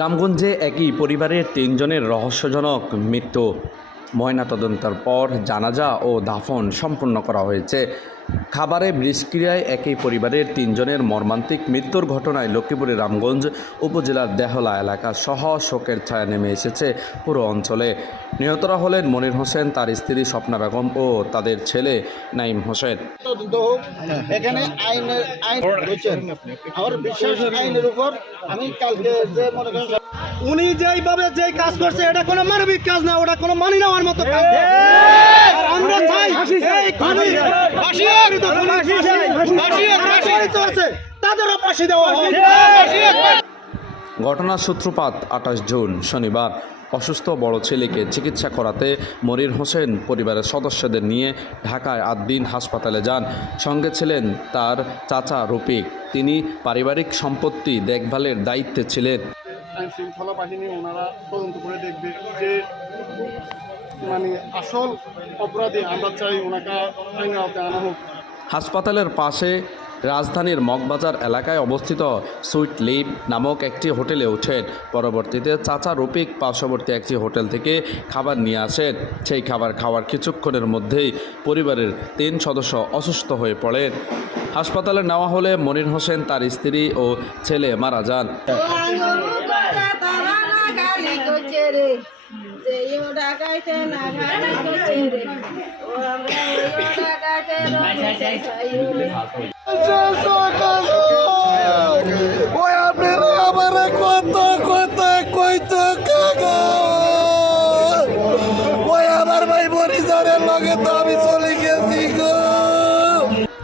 রামগঞ্জে একই পরিবারের তিনজনের রহস্যজনক মৃত্যু। ময়নাতদন্তের পর জানাজা ও দাফন সম্পন্ন করা হয়েছে। খাবারে বিষক্রিয়ায় একই পরিবারের তিনজনের মর্মান্তিক মৃত্যুর ঘটনায় লক্ষ্মীপুরের রামগঞ্জ উপজেলার দেহলা এলাকা সহ শোকের ছায়া নেমে এসেছে পুরো অঞ্চলে। নিহতরা হলেন মনির হোসেন, তার স্ত্রী স্বপ্না বেগম ও তাদের ছেলে নাইম হোসেন। আমি কালকে যে মনে করেন উনি যেইভাবে যে কাজ করছে এটা কোনো মানবিক কাজ না ওটা কোনো মানি নেওয়ার মতো কাজ আর আমরা চাই এই খুনি প্রকৃত খুনি জড়িত আছে তাদেরও ফাঁসি দেওয়া ঘটনার সূত্রপাত আঠাশ জুন শনিবার। অসুস্থ বড় ছেলেকে চিকিৎসা করাতে মনির হোসেন পরিবারের সদস্যদের নিয়ে ঢাকায় আদ্দিন হাসপাতালে যান। সঙ্গে ছিলেন তার চাচা রফিক। তিনি পারিবারিক সম্পত্তি দেখভালের দায়িত্বে ছিলেন। আইন শৃঙ্খলা বাহিনী ওনারা তদন্ত করে দেখবে যে মানে আসল অপরাধী আমরা চাই ওনাকে আইনের আওতায় আনা হোক। হাসপাতালের পাশে রাজধানীর মগবাজার এলাকায় অবস্থিত সুইট লিপ নামক একটি হোটেলে ওঠেন। পরবর্তীতে চাচা রফিক পার্শ্ববর্তী একটি হোটেল থেকে খাবার নিয়ে আসেন। সেই খাবার খাওয়ার কিছুক্ষণের মধ্যেই পরিবারের তিন সদস্য অসুস্থ হয়ে পড়েন। হাসপাতালে নেওয়া হলে মনির হোসেন তার স্ত্রী ও ছেলে মারা যান। করছে রে। যেও ডাকাইতে না গালি করছে রে। আমরা কত কত, কইতো কাকা ওই আমার ভাই পরিবারের লগে তো আমি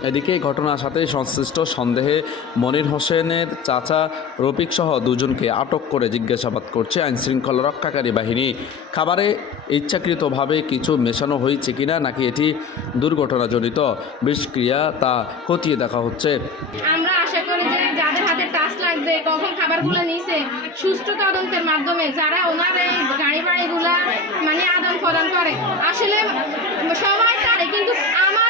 এদিকে ঘটনার সাথে সংশ্লিষ্ট সন্দেহে মনির হোসেনের চাচা রফিক সহ দুজনকে আটক করে জিজ্ঞাসাবাদ করছে আইনশৃঙ্খলা রক্ষাকারী বাহিনী। খাবারে ইচ্ছাকৃতভাবে কিছু মেশানো হয়েছে কিনা নাকি এটি দুর্ঘটনাজনিত বিষক্রিয়া তা খতিয়ে দেখা হচ্ছে। মানে আমার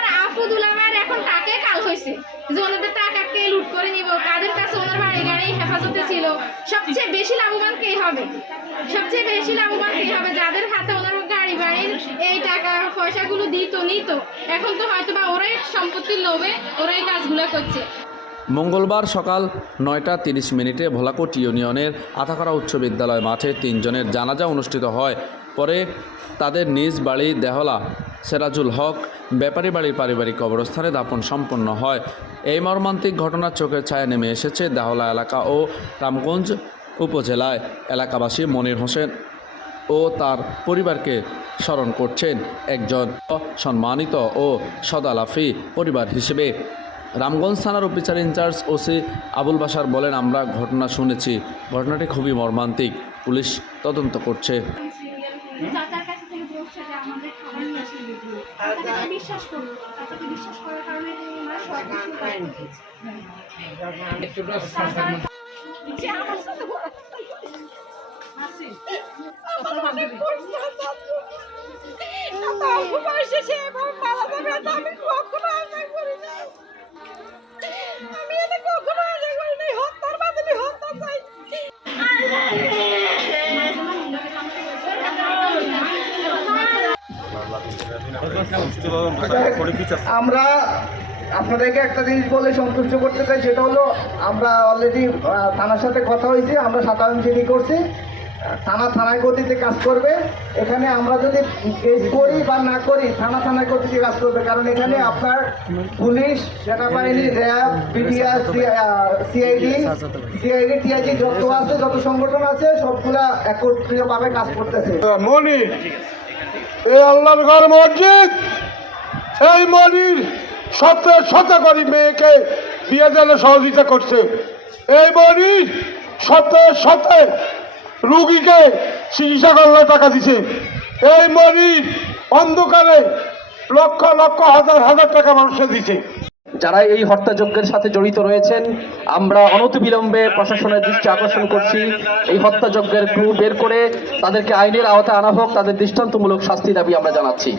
দুলাভাইয়ের এখন কাল হয়েছে যে ওনাদের টাকা কে লুট করে নিব, কাদের কাছে ওনার বাড়ি গাড়ি হেফাজতে ছিল? সবচেয়ে বেশি লাভবান কে হবে? সবচেয়ে বেশি লাভবান কে হবে? যাদের হাতে ওনার গাড়ি বাড়ির এই টাকা পয়সাগুলো দিত, নিত। এখন তো হয়তো বা ওরাই সম্পত্তির লোভে ওরাই কাজগুলো করছে। মঙ্গলবার সকাল নয়টা তিরিশ মিনিটে ভোলাকোট ইউনিয়নের আথাকারা উচ্চ বিদ্যালয় মাঠে তিনজনের জানাজা অনুষ্ঠিত হয়। পরে তাদের নিজ বাড়ি দেহলা, সেরাজুল হক ব্যাপারী বাড়ির পারিবারিক কবরস্থানে দাপন সম্পন্ন হয়। এই মর্মান্তিক ঘটনার চোখের ছায়া নেমে এসেছে দেহলা এলাকা ও রামগঞ্জ উপজেলায়। এলাকাবাসী মনির হোসেন ও তার পরিবারকে স্মরণ করছেন একজন সম্মানিত ও সদালাফি পরিবার হিসেবে। রামগঞ্জ থানার অফিসার ইনচার্জ ওসি আবুল বাসার বলেন আমরা ঘটনা শুনেছি। ঘটনাটি খুবই মর্মান্তিক। পুলিশ তদন্ত করছে। চাচার আমরা আপনাদেরকে একটা জিনিস বলে সন্তুষ্ট করতে চাই, সেটা হলো আমরা অলরেডি থানার সাথে কথা হয়েছে, আমরা সাধারণ চিঠি করছি। থানা থানায় গতিতে কাজ করবে। এখানে আমরা যদি কেস করি বা না করি, থানা থানায় গতিতে কাজ করবে। কারণ এখানে আপনার পুলিশ, সেনাবাহিনী, RAB BDR CID CID TIG যত আছে, যত সংগঠন আছে, সবগুলা একত্রিতভাবে কাজ করতেছে। এই আল্লাহর ঘর মসজিদ। এই মনির সতে শত করি মেয়েকে বিয়ে দেওয়ার সহযোগিতা করছে। এই মনির শতে শতে রুগীকে চিকিৎসা করলে টাকা দিছে। এই মনির অন্ধকারে লক্ষ লক্ষ হাজার হাজার টাকা মানুষে দিছে। যারা এই হত্যাযজ্ঞের সাথে জড়িত রয়েছেন, আমরা অনতিবিলম্বে প্রশাসনের দৃষ্টি আকর্ষণ করছি। এই হত্যাযজ্ঞের ক্লু বের করে তাদেরকে আইনের আওতায় আনা হোক, তাদের দৃষ্টান্তমূলক শাস্তি দাবি আমরা জানাচ্ছি।